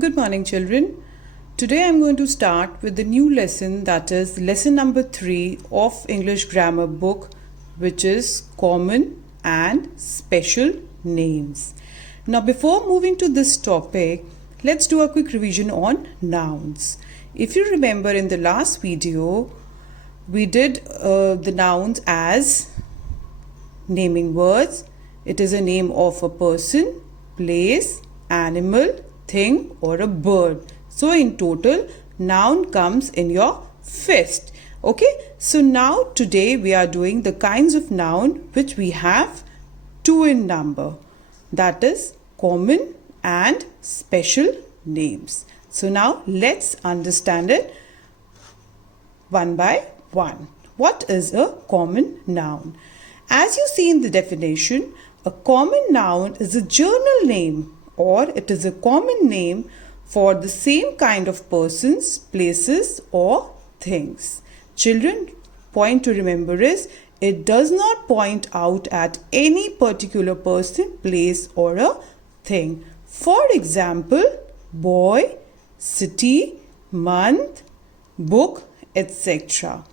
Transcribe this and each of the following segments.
Good morning, children. Today I'm going to start with the new lesson, that is lesson number 3 of English grammar book, which is common and special names. Now, before moving to this topic, let's do a quick revision on nouns. If you remember, in the last video, we did the nouns as naming words. It is a name of a person, place, animal, thing or a bird. So in total, noun comes in your fist. Okay, so now today we are doing the kinds of noun which we have 2 in number, that is common and special names. So now let's understand it one by one. What is a common noun? As you see in the definition, a common noun is a general name, or it is a common name for the same kind of persons, places or things. Children, point to remember is, it does not point out at any particular person, place or a thing. For example, boy, city, month, book, etc.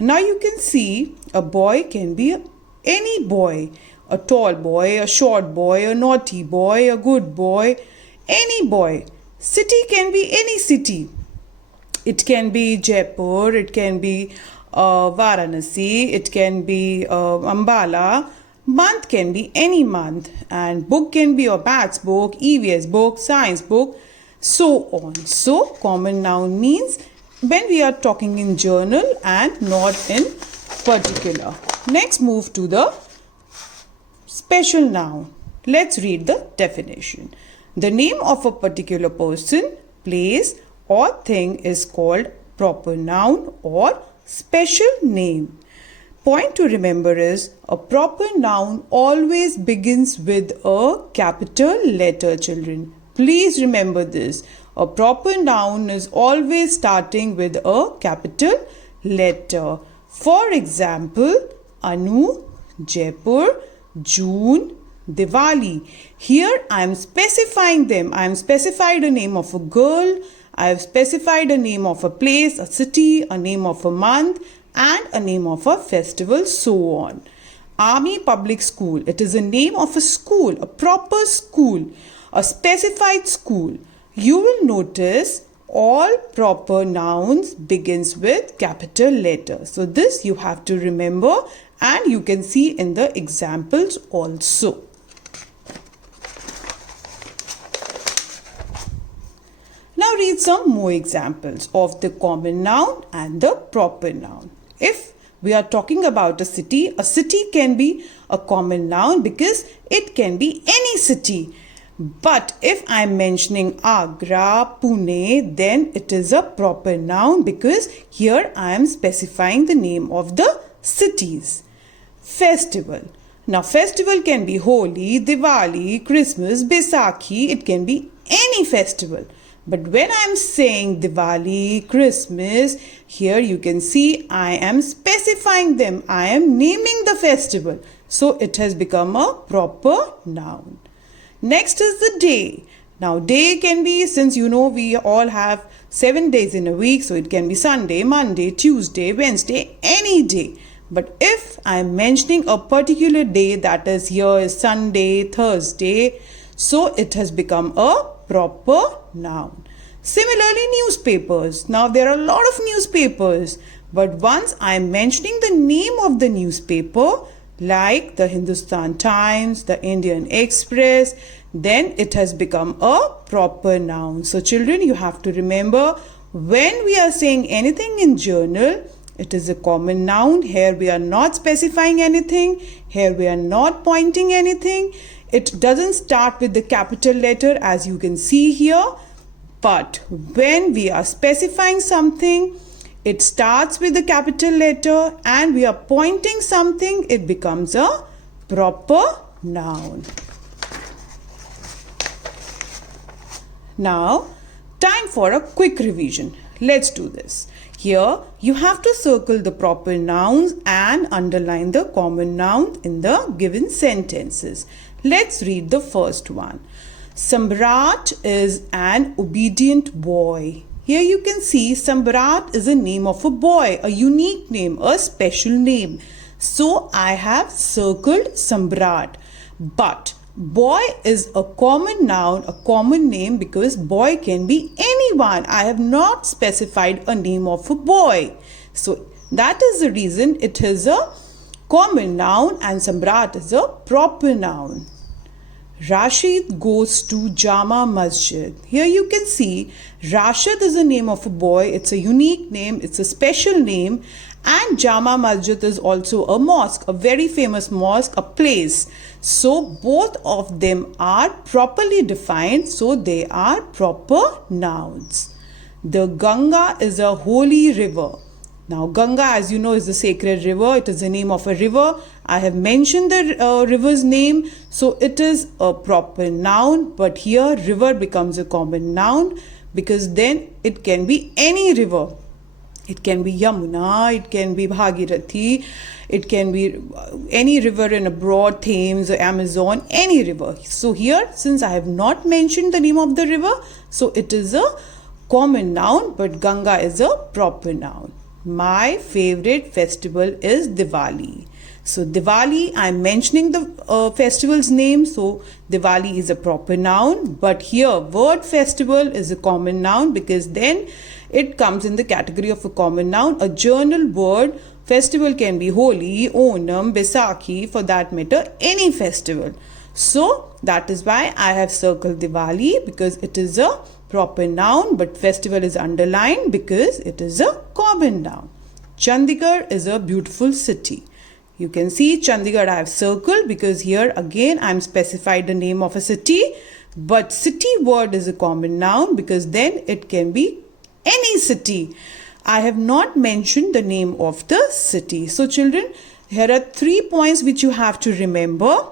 Now you can see a boy can be any boy. A tall boy, a short boy, a naughty boy, a good boy, any boy. City can be any city. It can be Jaipur, it can be Varanasi, it can be Ambala. Month can be any month, and book can be a maths book, EVS book, science book, so on. So common noun means when we are talking in general and not in particular. Next, move to the special noun. Let's read the definition. The name of a particular person, place or thing is called proper noun or special name. Point to remember is, a proper noun always begins with a capital letter, children. Please remember this. A proper noun is always starting with a capital letter. For example, Anu, Jaipur, June, Diwali. Here I am specifying them. I am specified a name of a girl. I have specified a name of a place, a city, a name of a month and a name of a festival, so on. Army Public School. It is a name of a school, a proper school, a specified school. You will notice all proper nouns begins with capital letters. So this you have to remember, and you can see in the examples also. Now read some more examples of the common noun and the proper noun. If we are talking about a city can be a common noun because it can be any city. But if I am mentioning Agra, Pune, then it is a proper noun because here I am specifying the name of the cities. Festival. Now festival can be Holi, Diwali, Christmas, Baisakhi. It can be any festival. But when I am saying Diwali, Christmas, here you can see I am specifying them. I am naming the festival. So it has become a proper noun. Next is the day. Now day can be, since you know we all have 7 days in a week, so it can be Sunday, Monday, Tuesday, Wednesday, any day. But if I am mentioning a particular day, that is here is Sunday, Thursday, so it has become a proper noun. Similarly, newspapers. Now there are a lot of newspapers, but once I am mentioning the name of the newspaper, like the Hindustan Times, the Indian Express, then it has become a proper noun. So children, you have to remember, when we are saying anything in journal, it is a common noun. Here we are not specifying anything. Here we are not pointing anything. It doesn't start with the capital letter as you can see here. But when we are specifying something, it starts with the capital letter and we are pointing something, it becomes a proper noun. Now, time for a quick revision. Let's do this. Here, you have to circle the proper nouns and underline the common noun in the given sentences. Let's read the first one. Samrat is an obedient boy. Here you can see Samrat is a name of a boy, a unique name, a special name. So I have circled Samrat. But boy is a common noun, a common name, because boy can be anyone. I have not specified a name of a boy. So that is the reason it is a common noun and Samrat is a proper noun. Rashid goes to Jama Masjid. Here you can see Rashid is the name of a boy. It's a unique name. It's a special name. And Jama Masjid is also a mosque, a very famous mosque, a place. So both of them are properly defined. So they are proper nouns. The Ganga is a holy river. Now Ganga, as you know, is the sacred river. It is the name of a river. I have mentioned the river's name, so it is a proper noun. But here river becomes a common noun because then it can be any river. It can be Yamuna, it can be Bhagirathi, it can be any river in a broad Thames or Amazon, any river. So here, since I have not mentioned the name of the river, so it is a common noun, but Ganga is a proper noun. My favorite festival is Diwali. So Diwali, I am mentioning the festival's name. So Diwali is a proper noun. But here word festival is a common noun because then it comes in the category of a common noun. A general word. Festival can be Holi, Onam, Baisakhi, for that matter, any festival. So that is why I have circled Diwali, because it is a proper noun, but festival is underlined because it is a common noun. Chandigarh is a beautiful city. You can see Chandigarh I have circled because here again I am specified the name of a city, but city word is a common noun because then it can be any city. I have not mentioned the name of the city. So children, here are 3 points which you have to remember.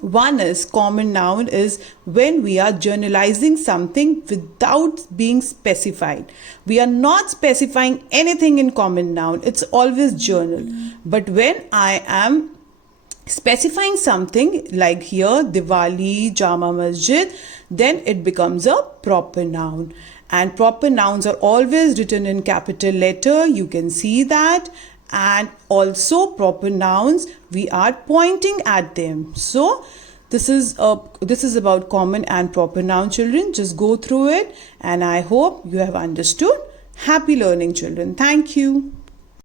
One is common noun is when we are generalizing something without being specified. We are not specifying anything in common noun. It's always general. But when I am specifying something like here Diwali, Jama Masjid, then it becomes a proper noun. And proper nouns are always written in capital letter. You can see that. And also proper nouns, we are pointing at them. So this is about common and proper noun, children. Just go through it and I hope you have understood. Happy learning, children. Thank you.